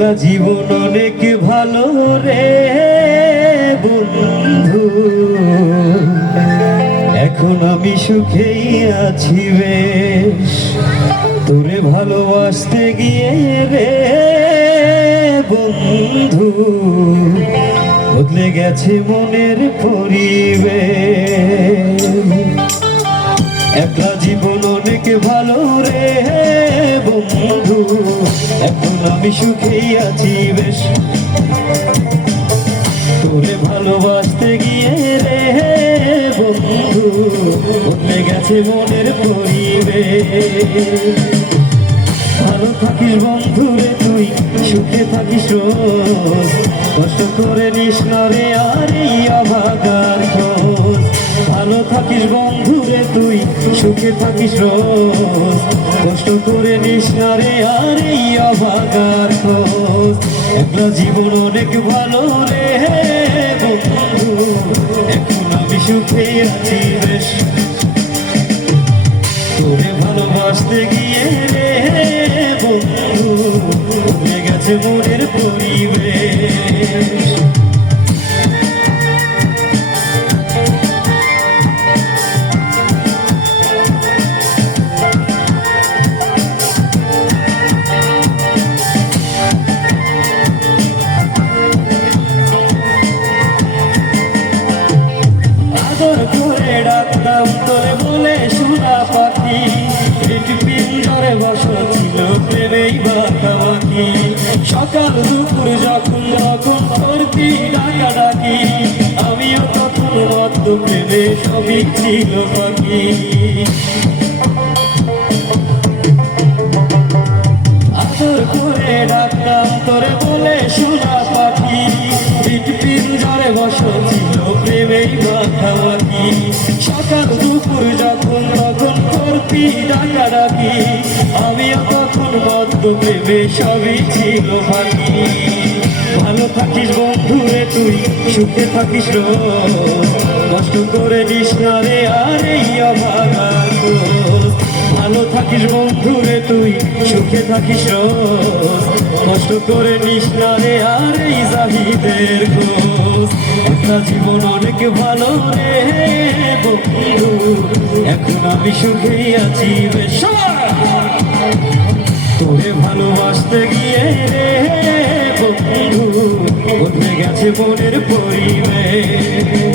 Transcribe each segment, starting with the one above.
একলা জীবন অনেক ভালো রে বন্ধু। এখন আমি সুখেই আছি বেশ। তোরে ভালোবাসতে গিয়ে রে বন্ধু। বদলে গেছে মনের পরিবেশ। আমি সুখেই আছি বেশ। তোরে ভালোবাসতে গিয়ে রে বন্ধু, বদলে গেছে মনের পরিবেশ। ভালো থাকিস বন্ধু রে তুই, সুখে থাকিস কষ্ট করে নিস রে আর ভালো থাকিস বন্ধু সুখে থাকিস কষ্ট করে নিস না রে, আর এই অভাগার খোঁজ। একলা জীবন অনেক ভালো রে বন্ধু। এখন আমি সুখে আছি বেশ। তোরে ভালোবাসতে গিয়ে রে বন্ধু। গেছে মনের পরিবেশ। পিঞ্জরে বসা ছিল প্রেমেই বাতাবাকি সকাল দুপুর যখন যখন করতি ডাকা ডাকি আমিও তখন মত প্রেমে সবই ছিল পাখি আদর করে ডাকতাম তোরে বলে শোনা পাখি। পিট পিঞ্জরে বসো ছিল প্রেমেই সকাল দুপুর যখন আমিও তখন বদ্ধ প্রেমে সবই ছিল পাখি ভালো থাকিস বন্ধু রে তুই, সুখে থাকিস কষ্ট করে নিস না রে আর এই অভাগার খোঁজ। ভালো থাকিস বন্ধু রে তুই, সুখে থাকিস কষ্ট করে নিস না রে আর এই জাহিদের খোঁজ। একটা জীবন অনেক ভালো রে বন্ধু এখন আমি সুখেই আছি তোরে ভালোবাসতে গিয়ে রে বন্ধু বদলে গেছে মনের পরিবেশ।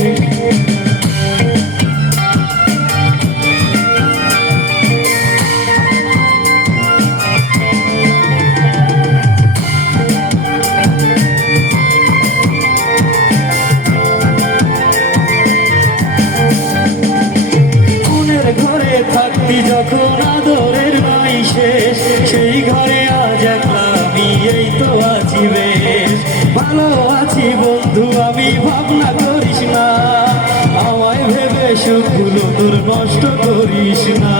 ঘরে আজ আমি এই তো আছি ভালো আছি বন্ধু, আমি ভাবনা করিস না। আমায় ভেবে সুখগুলো তোর নষ্ট করিস না।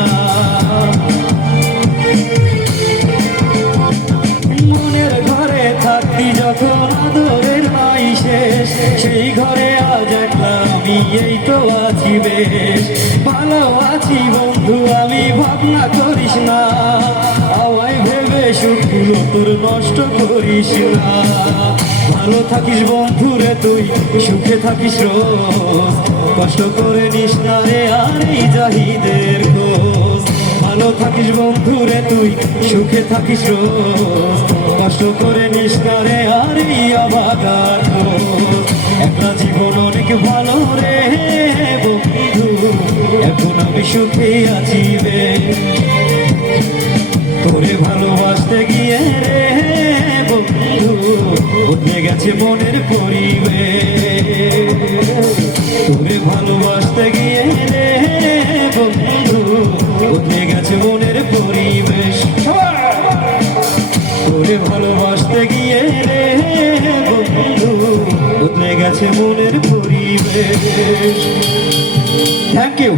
মনের ঘরে থাকতি যখন আদরের নাই শেষ। সেই ঘরে আজ আমি এই তো আছি বেশ। ভালো আছি বন্ধু, আমি ভাবনা সুখগুলো তোর নষ্ট করিস না। ভালো থাকিস বন্ধু রে তুই, সুখে থাকিস রোজ। কষ্ট করে নিস না রে আর এই জাহিদের খোঁজ। ভালো থাকিস বন্ধু রে তুই, সুখে থাকিস রোজ। কষ্ট করে নিস না রে আর এই অবাগার খোঁজ। একটা জীবন অনেক ভালো রে বন্ধু। এখন আমি সুখে আছি রে। তোরে ভালোবাসতে গিয়ে মনের পরিবেশ। তোরে ভালোবাসতে গিয়ে রে বন্ধু বদলে গেছে মনের পরিবেশ। তোরে ভালোবাসতে গিয়ে রে বন্ধু বদলে গেছে মনের পরিবেশ। Thank you